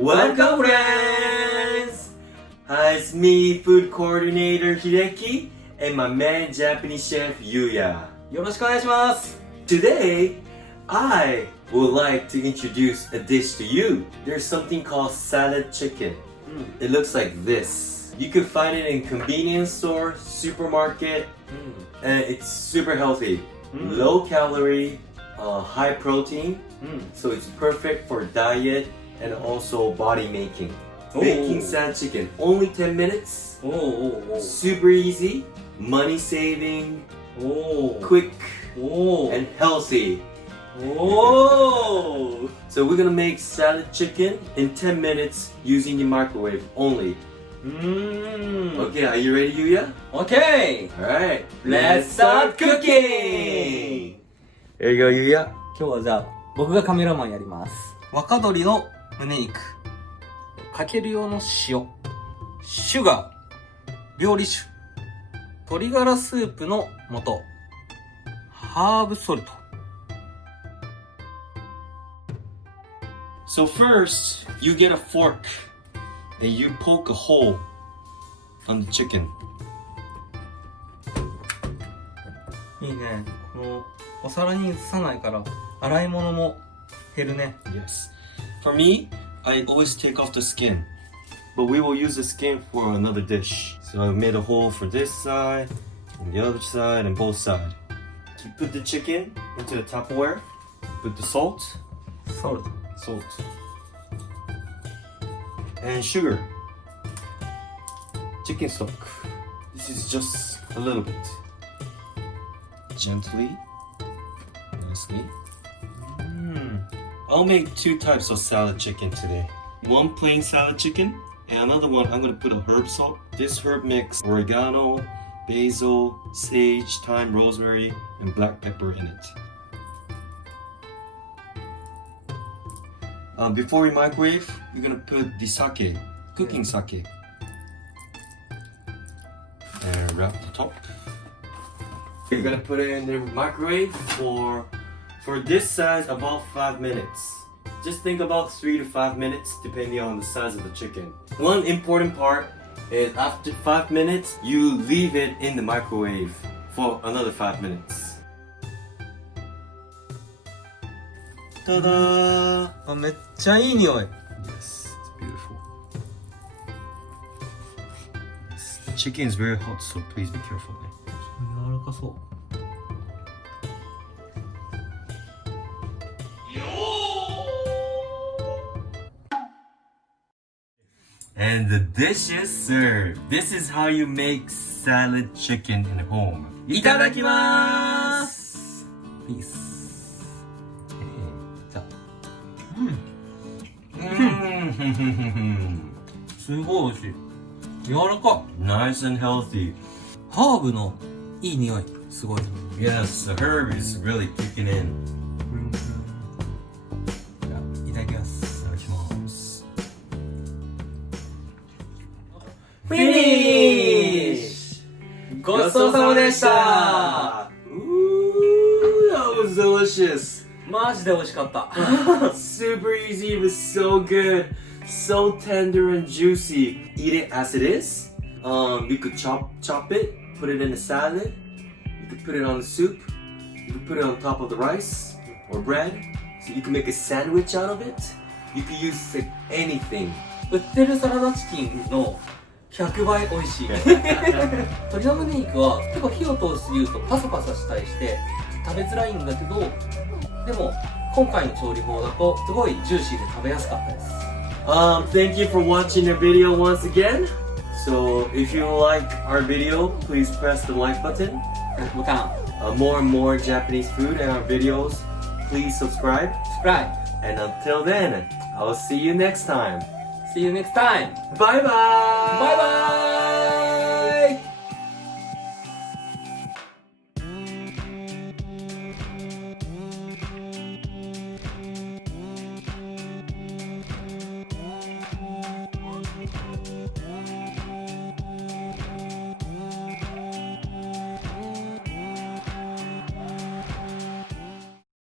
Welcome, friends! Hi, it's me, food coordinator Hideki, and my man, Japanese chef Yuya. よろしくお願いします。 Today, I would like to introduce a dish to you. There's something called salad chicken. It looks like this. You can find it in convenience store, supermarket, and it's super healthy. Low calorie, high protein, so it's perfect for diet and also body making. Making salad chicken, only 10 minutes. Super easy, money saving, quick, and healthy. So we're gonna make salad chicken in 10 minutes using the microwave only. Okay, are you ready, Yuya? OK! Alright, Let's start cooking! There you go, Yuya. 今日はじゃあ僕がカメラマンやります。若鶏の胸肉、かける用の塩、シュガー、料理酒、鶏ガラスープの素、ハーブソルト。So first, you get a fork and you poke a hole on the chicken. いいね。このお皿に移さないから洗い物も減るね。Yes. For me, I always take off the skin, but we will use the skin for another dish. So I made a hole for this side, and the other side, and both sides. You put the chicken into the Tupperware, put the salt, ソルト。and sugar. Chicken stock. This is just a little bit. Gently, nicely. I'll make two types of salad chicken today. One plain salad chicken, and another one I'm gonna put a herb salt. This herb mix oregano, basil, sage, thyme, rosemary, and black pepper in it. Before we microwave, we're gonna put the sake, cooking sake, and wrap the top. We're gonna put it in the microwave for this size about 5 minutes. Just think about 3 to 5 minutes depending on the size of the chicken. One important part is after 5 minutes, you leave it in the microwave for another 5 minutes. Ta-da! あ、めっちゃいい匂い。 Yes, it's beautiful. The chicken is very hot, so please be careful. 柔らかそう。And the dish is served. This is how you make salad chicken in home. いただきまーす。ピース。じゃあ。すごい美味しい。柔らか。 Nice and healthy. ハーブのいい匂い。すごい。 Yes, the herb is really kicking in. じゃあ、いただきます。いただきます。Finish! ごちそうさまでした。 Ooh, that was delicious. マジで美味しかった。 Super easy, but so good. So tender and juicy. Eat it as it is. You could chop it, put it in a salad. You could put it on the soup. You could put it on top of the rice or bread. So you can make a sandwich out of it. You could use like anything. 売ってるサラダチキンの100倍美味しい。鶏の胸肉は結構火を通しすぎるとパサパサしたりして食べづらいんだけど、でも今回の調理法だとすごいジューシーで食べやすかったです。Thank you for watching the video once again. So if you like our video, please press the like button. ボタン、More and more Japanese food and our videos. Please subscribe. subscribe. And until then, I will see you next time. See you next time. Bye bye. Bye bye.